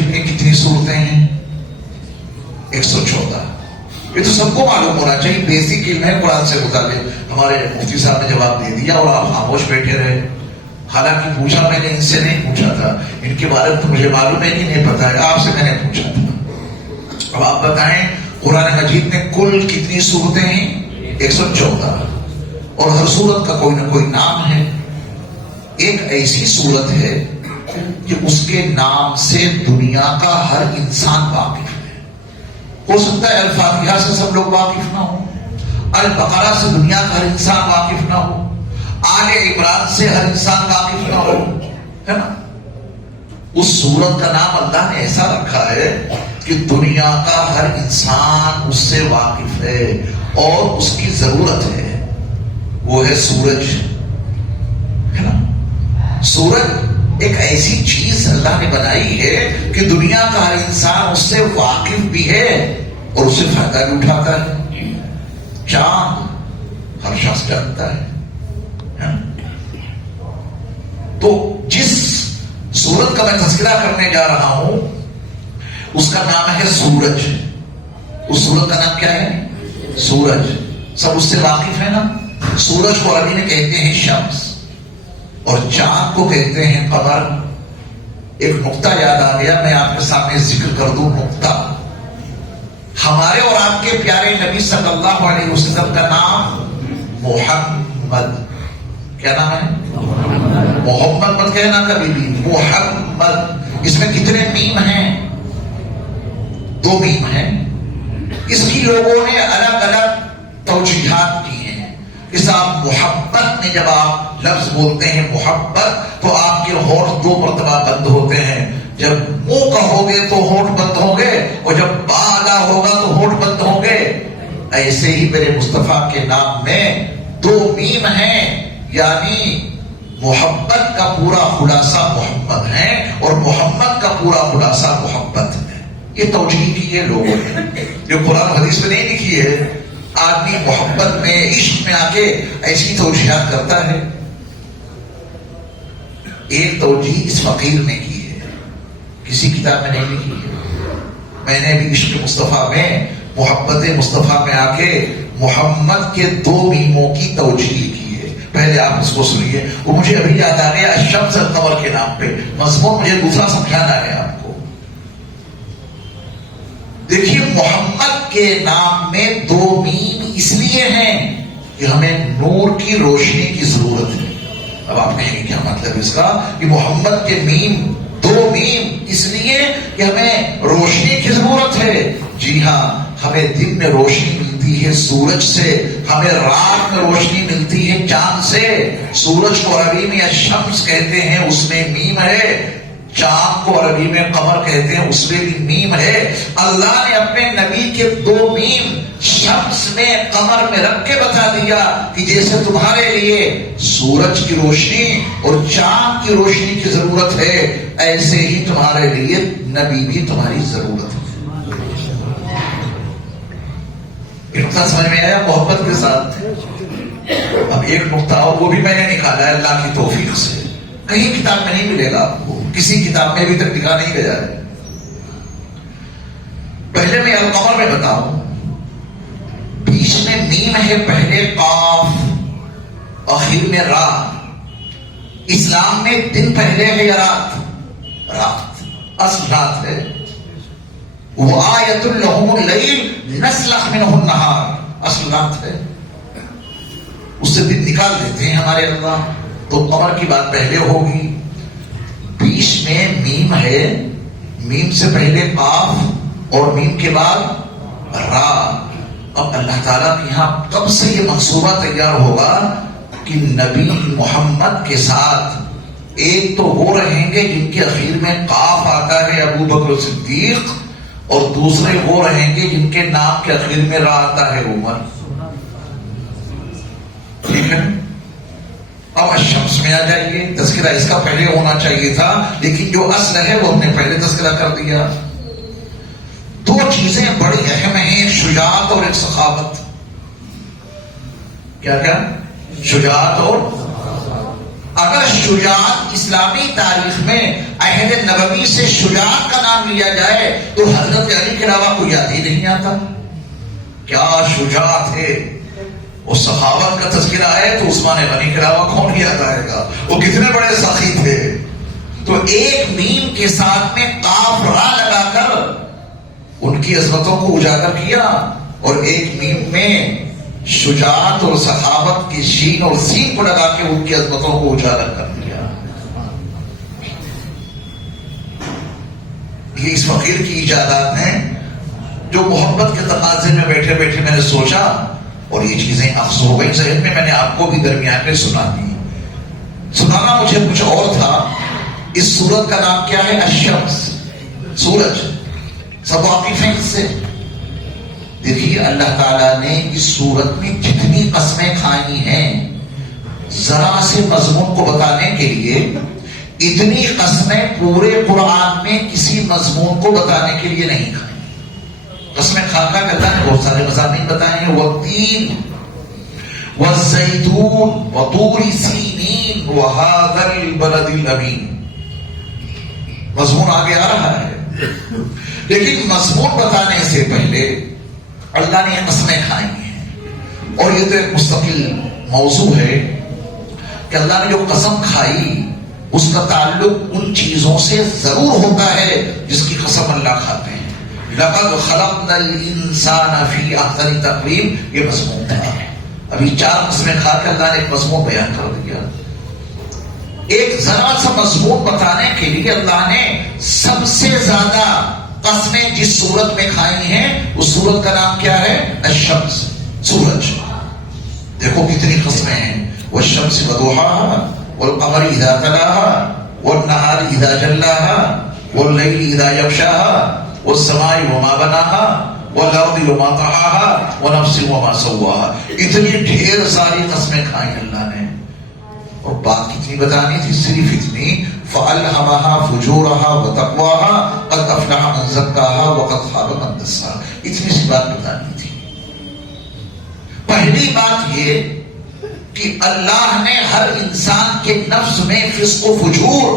مجید میں کتنی صورتیں ہیں؟ 114. یہ تو سب کو معلوم ہونا چاہیے، بیسک علم ہے قرآن سے متعلق. ہمارے مفتی صاحب نے جواب دے دیا اور آپ خاموش بیٹھے رہے. حالانکہ پوچھا میں نے ان سے نہیں پوچھا تھا، ان کے بارے میں تو مجھے معلوم ہے کہ نہیں پتا ہے، آپ سے میں نے پوچھا تھا. اب آپ بتائیں قرآن مجید میں کل کتنی صورتیں ہیں؟ 114. اور ہر صورت کا کوئی نہ کوئی نام ہے. ایک ایسی صورت ہے کہ اس کے نام سے دنیا کا ہر انسان واقف ہے. ہو سکتا ہے الفاتحہ سے سب لوگ واقف نہ ہوں، البقرہ سے دنیا کا ہر انسان واقف نہ ہو، آل عمران سے ہر انسان واقف نہ ہو، ہے نا. اس سورت کا نام اللہ نے ایسا رکھا ہے کہ دنیا کا ہر انسان اس سے واقف ہے اور اس کی ضرورت ہے. وہ ہے سورج، ہے نا. سورج ایک ایسی چیز اللہ نے بنائی ہے کہ دنیا کا ہر انسان اس سے واقف بھی ہے اور اس سے فائدہ بھی اٹھاتا ہے. چاند ہر شخص جانتا ہے. تو جس سورت کا میں تذکرہ کرنے جا رہا ہوں اس کا نام ہے سورج. اس سورت کا نام کیا ہے؟ سورج. سب اس سے واقف ہے نا. سورج کو عربی میں کہتے ہیں شمس اور چاند کو کہتے ہیں قمر. ایک نقطہ یاد آ گیا، میں آپ کے سامنے ذکر کر دوں. نقطہ ہمارے اور آپ کے پیارے نبی صلی اللہ علیہ وسلم کا نام محمد. کیا نام ہے؟ محمد مت کہنا کبھی بھی، محمد. اس میں کتنے میم ہیں؟ 2 میم ہیں. اس کی لوگوں نے الگ الگ توجیحات کی ہیں. کہ صاحب محبت میں جب آپ لفظ بولتے ہیں محبت تو آپ کے ہونٹ 2 مرتبہ بند ہوتے ہیں. جب منہ کہو گے تو ہونٹ بند ہوں گے اور جب با ادا ہوگا تو ہونٹ بند ہوں گے. ایسے ہی میرے مصطفیٰ کے نام میں 2 میم ہیں، یعنی محبت کا پورا خلاصہ محمد ہے اور محمد کا پورا خلاصہ محبت ہے. یہ توجیہ کی ہے لوگوں نے، جو قرآن حدیث میں نہیں لکھی ہے. آدمی محبت میں عشق میں آ کے ایسی توجیہات کرتا ہے. ایک توجیہ اس فقیر نے کی ہے، کسی کتاب میں نہیں لکھی ہے. میں نے بھی عشق مصطفیٰ میں، محبت مصطفیٰ میں آ کے محمد کے 2 میموں کی توجیہ کی ہے. پہلے آپ اس کو سنیے. وہ مجھے ابھی یاد آ گیا الشمس القمر کے نام پہ. مضمون مجھے دوسرا سمجھانا ہے آپ کو. دیکھیے محمد کے نام میں 2 میم اس لیے ہیں کہ ہمیں نور کی روشنی کی ضرورت ہے. اب آپ کہیں گے کیا مطلب اس کا کہ محمد کے میم 2 میم اس لیے کہ ہمیں روشنی کی ضرورت ہے. جی ہاں، ہمیں دن میں روشنی ملتی ہے سورج سے، ہمیں رات میں روشنی ملتی ہے چاند سے. سورج کو عربی میں الشمس کہتے ہیں، اس میں میم ہے. چاند کو عربی میں قمر کہتے ہیں، اس میں بھی میم ہے. اللہ نے اپنے نبی کے 2 میم شمس میں قمر میں رکھ کے بتا دیا کہ جیسے تمہارے لیے سورج کی روشنی اور چاند کی روشنی کی ضرورت ہے، ایسے ہی تمہارے لیے نبی بھی تمہاری ضرورت ہے. نقطہ سمجھ میں آیا محبت کے ساتھ؟ اب ایک نقطہ اور وہ بھی میں نے نکالا ہے اللہ کی توفیق سے. کہیں کتاب میں نہیں ملے گا آپ کو، کسی کتاب میں ابھی تک لکھا نہیں گیا ہے. پہلے میں القمر میں بتاؤں، بیچ میں میم ہے، پہلے قاف، آخر میں را. اسلام میں دن پہلے ہے یا رات؟ رات. اصل رات ہے. وآیۃ لہم اللیل نسلخ منہ النہار. اصل رات ہے، اس سے دن نکال دیتے ہیں ہمارے اللہ. تو قمر کی بات پہلے ہوگی. بیچ میں میم ہے، میم سے پہلے قاف اور میم کے بعد را. اب اللہ تعالیٰ کے یہاں کب سے یہ منصوبہ تیار ہوگا کہ نبی محمد کے ساتھ ایک تو وہ رہیں گے جن کے اخیر میں قاف آتا ہے ابو بکر صدیق، اور دوسرے وہ رہیں گے جن کے نام کے اخیر میں را آتا ہے عمر. ٹھیک ہے. اب الشمس میں آ جائیے. تذکرہ اس کا پہلے ہونا چاہیے تھا، لیکن جو اصل ہے وہ ہم نے پہلے تذکرہ کر دیا. 2 چیزیں بڑی اہم ہیں، ایک شجاعت اور ایک سخاوت. کیا کیا؟ شجاعت اور اگر شجاعت اسلامی تاریخ میں عہد نبوی سے شجاعت کا نام لیا جائے تو حضرت علی کے علاوہ کوئی یاد ہی نہیں آتا. کیا شجاع تھے. وہ صحابت کا تذکرہ ہے تو عثمان غنی کے علاوہ کون یاد آئے گا؟ وہ کتنے بڑے سخی تھے. تو ایک میم کے ساتھ میں قاف را لگا کر ان کی عظمتوں کو اجاگر کیا اور ایک میم میں شجاعت اور صحابت کی شین اور سین کو لگا کے ان کی عظمتوں کو اجاگر کر دیا. یہ اس فقیر کی ایجادات ہیں جو محبت کے تقاضے میں بیٹھے بیٹھے میں نے سوچا اور یہ چیزیں اخذ ہو گئی ذہن میں. میں نے آپ کو بھی درمیان میں سنا دی. سنانا مجھے کچھ اور تھا. اس سورت کا نام کیا ہے؟ الشمس، سورج. سب واقف ہیں اس سے. دیکھیے اللہ تعالیٰ نے اس سورت میں جتنی قسمیں کھائی ہیں ذرا سے مضمون کو بتانے کے لیے، اتنی قسمیں پورے قرآن میں کسی مضمون کو بتانے کے لیے نہیں کھائیں. قسمیں کھا کھا کے اللہ نے بہت سارے مضامین بتائے ہیں. والتین والزیتون وطور سینین وہذا البلد الامین. مضمون آگے آ رہا ہے لیکن مضمون بتانے سے پہلے اللہ نے قسمیں کھائی ہیں اور یہ تو ایک مستقل موضوع ہے کہ اللہ نے جو قسم کھائی اس کا تعلق ان چیزوں سے ضرور ہوتا ہے جس کی قسم اللہ کھاتے ہیں. لقد خلقنا الانسان فی احسن تقویم، یہ مضمون تھا. ابھی 4 قسمیں کھا کے اللہ نے ایک مضمون بیان کر دیا. ایک ذرا سا مضمون بتانے کے لیے اللہ نے سب سے زیادہ قسمیں جس سورت میں کھائی ہیں اس سورت کا نام کیا ہے؟ الشمس، سورج. دیکھو کتنی قسمیں ہیں. والشمس وضحاها والقمر اذا تلاها والنهار اذا جلاها والليل اذا يغشاها والسماء وما بناها والارض وما طحاها ونفس وما سواها. اتنی ڈھیر ساری قسمیں کھائیں اللہ نے. اور بات کتنی بتانی تھی؟ صرف اتنی. فَأَلْهَمَهَا فُجُورَهَا وَتَقْوَاهَا قَدْ أَفْلَحَ مَنْ زَكَّاهَا وَقَدْ خَابَ مَنْ دَسَّاهَا. اتنی سی بات بتانی تھی. پہلی بات یہ کہ اللہ نے ہر انسان کے نفس میں فسق و فجور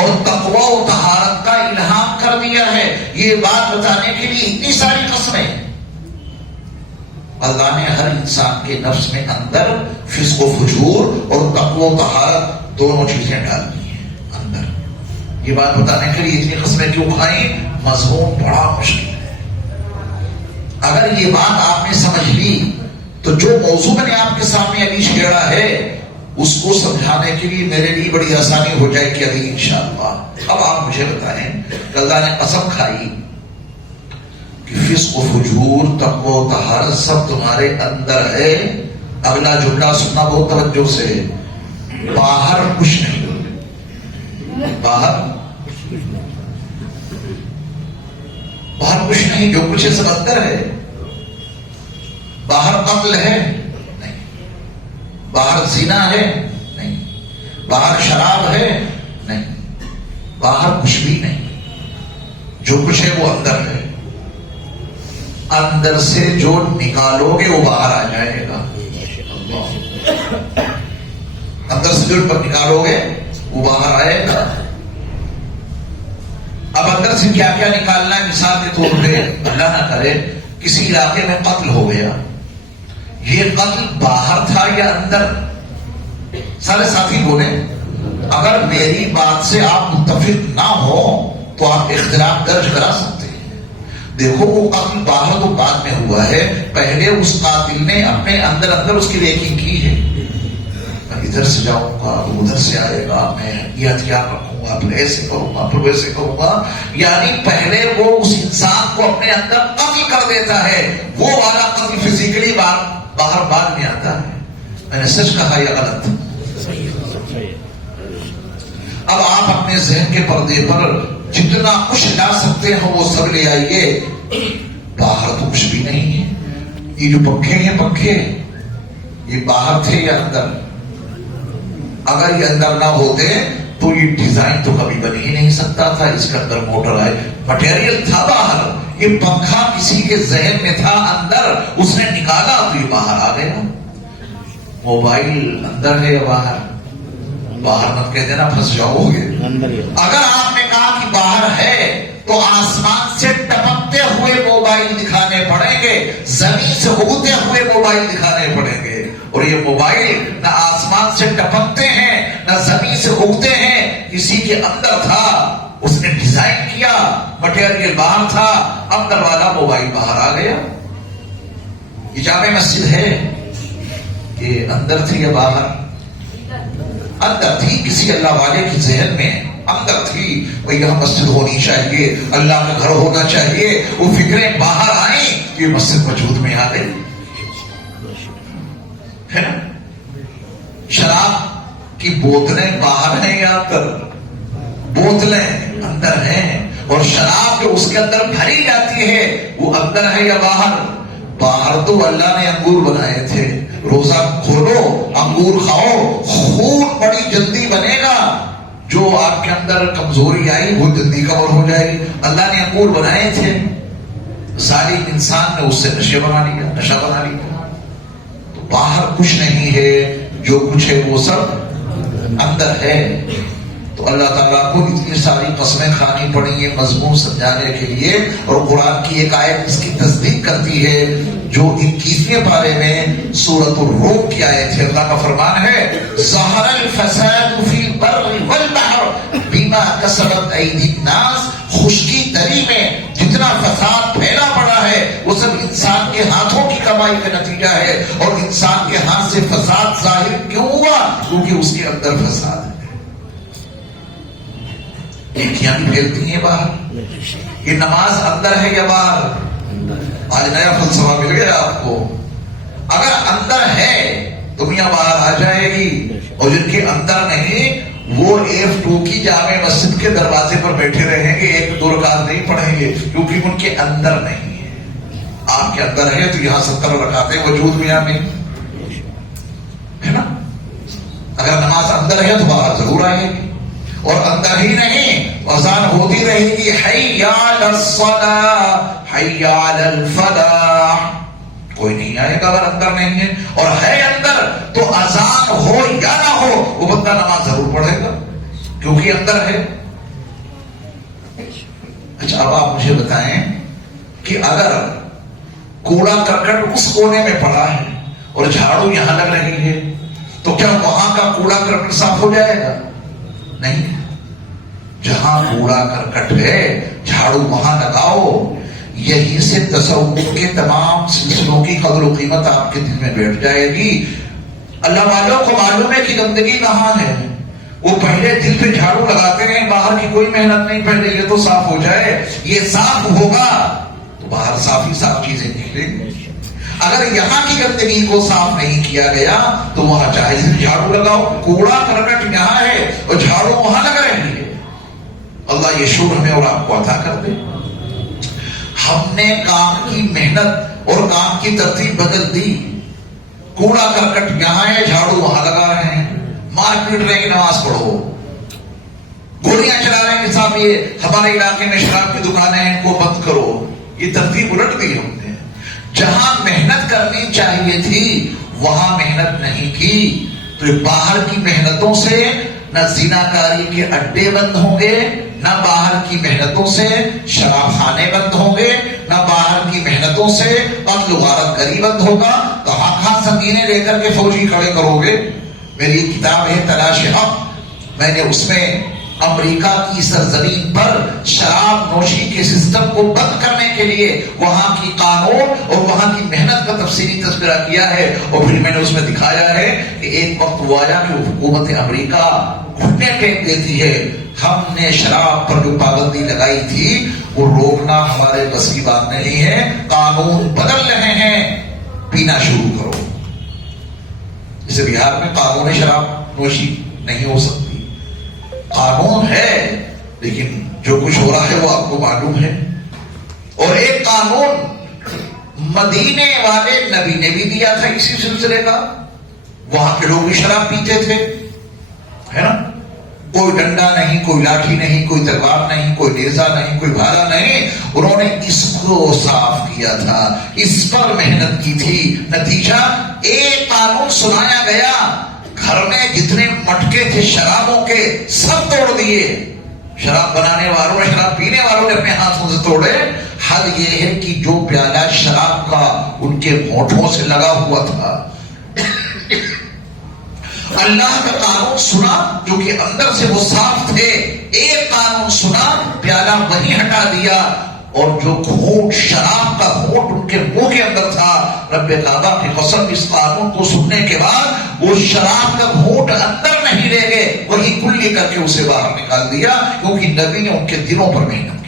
اور تقوی و طہارت کا الہام کر دیا ہے. یہ بات بتانے کے لیے اتنی ساری قسمیں. اللہ نے ہر انسان کے نفس میں اندر فسق و فجور اور تقوی و طہارت دونوں چیزیں ڈال دی ہیں اندر. یہ بات بتانے کے لیے اتنی قسمیں کیوں کھائیں؟ مضمون بڑا مشکل ہے. اگر یہ بات آپ نے سمجھ لی تو جو موضوع میں نے آپ کے سامنے ابھی چھیڑا ہے اس کو سمجھانے کے لیے میرے لیے بڑی آسانی ہو جائے کہ ابھی انشاءاللہ. اب آپ مجھے بتائیں کہ اللہ نے قسم کھائی کہ فسق و فجور تقوی و طہارت سب تمہارے اندر ہے. اگلا جملہ سننا بہت توجہ سے. باہر کچھ نہیں، باہر کچھ نہیں، جو کچھ ہے سب اندر ہے. باہر قتل ہے نہیں، باہر زنا ہے نہیں، باہر شراب ہے نہیں، باہر کچھ بھی نہیں. جو کچھ ہے وہ اندر ہے. اندر سے جو نکالو گے وہ باہر آ جائے گا. اندر سے جو نکالو گے وہ باہر آئے گا. اب اندر سے کیا کیا نکالنا ہے؟ مثال کے طور پہ اللہ نہ کرے کسی علاقے میں قتل ہو گیا. یہ قتل باہر تھا یا اندر؟ سارے ساتھی بولے. اگر میری بات سے آپ متفق نہ ہو تو آپ اختلاف درج کرا سکتے ہیں. دیکھو وہ قتل باہر تو بعد میں ہوا ہے، پہلے اس قاتل نے اپنے اندر اس کی ریکنگ کی ہے. میں ادھر سے جاؤں گا وہ ادھر سے آئے گا، میں یہ ہتھیار رکھوں گا، پھر ایسے کروں گا، پھر ویسے کروں گا. یعنی پہلے وہ اس انسان کو اپنے اندر قتل کر دیتا ہے. وہ والا قتل فزیکلی باہر بعد میں آتا ہے. میں نے سچ کہا یا غلط؟ اب آپ اپنے ذہن کے پردے پر جتنا کچھ لا سکتے ہیں وہ سب لے آئیے. باہر تو کچھ بھی نہیں ہے. یہ جو پنکھے ہیں پنکھے یہ باہر تھے یا اندر؟ اگر یہ اندر نہ ہوتے تو یہ ڈیزائن تو کبھی بن ہی نہیں سکتا تھا. اس کے اندر موٹر آئے، مٹیریل تھا باہر. یہ پنکھا کسی کے ذہن میں تھا اندر، اس نے نکالا تو یہ باہر آ گیا. موبائل اندر ہے یا باہر؟ باہر مت کہہ دینا پھنس جاؤ گے. اگر آپ نے کہا کہ باہر ہے تو آسمان سے ٹپکتے ہوئے موبائل دکھانے پڑیں گے, زمین سے اگتے ہوئے موبائل دکھانے پڑیں گے. اور یہ موبائل نہ آسمان سے ٹپکتے ہیں نہ زمین سے اگتے ہیں, کسی کے اندر تھا, اس نے ڈیزائن کیا, مٹیریل باہر تھا, اندر والا موبائل باہر آ گیا. یہ جامع مسجد ہے کہ اندر تھی یا باہر؟ اندر تھی. کسی اللہ والے کی ذہن میں اندر تھی بھئی یہاں مسجد ہونی چاہیے, اللہ کا گھر ہونا چاہیے. وہ فکریں باہر آئیں کہ مسجد وجود میں آ گئی ہے نا. شراب کی بوتلیں باہر ہیں یا اندر؟ بوتلیں اندر ہیں. اور شراب جو اس کے اندر بھری جاتی ہے وہ اندر ہے یا باہر؟ باہر تو اللہ نے انگور بنائے تھے. روزہ کھولو, انگور کھاؤ, خون بڑی جلدی بنے گا. جو آپ کے اندر کمزوری آئی وہ جلدی کور ہو جائے گی. اللہ نے انگور بنائے تھے, ظالم انسان نے اس سے نشہ بنا لیا. تو باہر کچھ نہیں ہے, جو کچھ ہے وہ سب اندر ہے. تو اللہ تعالیٰ کو اتنی ساری قسمیں کھانی پڑی یہ مضمون سمجھانے کے لیے. اور قرآن کی ایک آیت اس کی تصدیق کرتی ہے جو 21ویں پارے میں سورۃ الروم کی آیت ہے. اللہ کا فرمان ہے ظہر الفساد فی البر والبحر بما کسبت ایدی الناس. خشکی تری میں جتنا فساد پھیلا پڑا ہے وہ سب انسان کے ہاتھوں کی کمائی کا نتیجہ ہے. اور انسان کے ہاتھ سے فساد ظاہر کیوں ہوا؟ کیونکہ اس کے اندر فساد ہے. نیکیاں بھی پھیلتی ہیں باہر. یہ نماز اندر ہے یا باہر؟ آج نیا فلسفہ مل گیا آپ کو. اگر اندر ہے تو میاں باہر آ جائے گی. اور جن کے اندر نہیں وہ F2 کی جامع مسجد کے دروازے پر بیٹھے رہیں گے, 1-2 رکعت نہیں پڑھیں گے کیونکہ ان کے اندر نہیں ہے. آپ کے اندر ہے تو یہاں 70 رکعتیں وجود میں آ گئی ہے نا. اگر نماز اندر ہے تو باہر ضرور آئے گی. اور اندر ہی نہیں اذان ہوتی رہے گی حی علی الصلاۃ حی علی الفلاح. کوئی نہیں آئے گا اگر اندر نہیں ہے. اور ہے اندر تو اذان ہو یا نہ ہو وہ بندہ نماز ضرور پڑھے گا کیونکہ اندر ہے. اچھا اب آپ مجھے بتائیں کہ اگر کوڑا کرکٹ اس کونے میں پڑا ہے اور جھاڑو یہاں لگ رہی ہے تو کیا وہاں کا کوڑا کرکٹ صاف ہو جائے گا؟ نہیں. جہاں کوڑا کرکٹ ہے جھاڑو وہاں لگاؤ. یہیں سے تصوف کے تمام سلسلوں کی قدر و قیمت آپ کے دل میں بیٹھ جائے گی. اللہ والوں کو معلوم ہے کہ گندگی کہاں ہے. وہ پہلے دل پہ جھاڑو لگاتے ہیں, باہر کی کوئی محنت نہیں, پہلے یہ تو صاف ہو جائے. یہ صاف ہوگا تو باہر صاف ہی صاف چیزیں نکلیں گی. اگر یہاں کی گندگی کو صاف نہیں کیا گیا تو وہاں چاہے جھاڑو لگاؤ. کوڑا کرکٹ یہاں ہے اور جھاڑو وہاں لگ رہی ہے. اللہ یہ شعور ہمیں اور آپ کو عطا کر دے. ہم نے کام کی محنت اور کام کی ترتیب بدل دی. کوڑا کرکٹ یہاں ہے, جھاڑو وہاں لگا رہے ہیں. مار پیٹ رہے ہیں کہ نماز پڑھو, گولیاں چلا رہے ہیں کہ صاحب یہ ہمارے علاقے میں شراب کی دکانیں ہیں ان کو بند کرو. یہ ترتیب الٹ دی ہم نے. جہاں محنت کرنی چاہیے تھی وہاں محنت نہیں کی. تو باہر کی محنتوں سے نہ زناکاری کے اڈے بند ہوں گے, نہ باہر کی محنتوں سے شراب خانے بند ہوں گے, نہ باہر کی محنتوں سے قتل و غارت گری بند ہوگا. تو ہاں سنگینے لے کر کے فوجی کھڑے کرو گے. میری کتاب ہے تلاش حق, میں نے اس میں امریکہ کی سرزمین پر شراب نوشی کے سسٹم کو بند کرنے کے لیے وہاں کی قانون اور وہاں کی محنت کا تفصیلی تذکرہ کیا ہے. اور پھر میں نے اس میں دکھایا ہے کہ ایک وقت وہ آیا کہ حکومت امریکہ گھٹنے ٹیک دیتی ہے. ہم نے شراب پر جو پابندی لگائی تھی وہ روکنا ہمارے بس کی بات نہیں ہے. قانون بدل رہے ہیں, پینا شروع کرو. جیسے بہار میں قانون شراب نوشی نہیں ہو سکتی. قانون ہے لیکن جو کچھ ہو رہا ہے وہ آپ کو معلوم ہے. اور ایک قانون مدینے والے نبی نے بھی دیا تھا اسی سلسلے کا. وہاں کے لوگ بھی شراب پیتے تھے ہے نا. کوئی ڈنڈا نہیں, کوئی لاٹھی نہیں, کوئی تلوار نہیں, کوئی نیزہ نہیں, کوئی بھالا نہیں. انہوں نے اس کو صاف کیا تھا, اس پر محنت کی تھی. نتیجہ ایک قانون سنایا گیا, گھر میں جتنے مٹکے تھے شرابوں کے سب توڑ دیے. شراب بنانے والوں نے، شراب پینے والوں نے اپنے ہاتھوں سے توڑے. حد یہ ہے کہ جو پیالہ شراب کا ان کے ہونٹوں سے لگا ہوا تھا، اللہ کا قانون سنا جو کہ اندر سے وہ صاف تھے، ایک قانون سنا، پیالہ وہیں ہٹا دیا، اور جو گھونٹ شراب کا گھونٹ ان کے منہ کے اندر تھا، رب کعبہ کی قسم اس قانون کو سننے کے بعد وہ شراب کا گھونٹ اندر نہیں لے گئے، وہی کلی کر کے اسے باہر نکال دیا، کیونکہ نبی نے ان کے دلوں پر محنت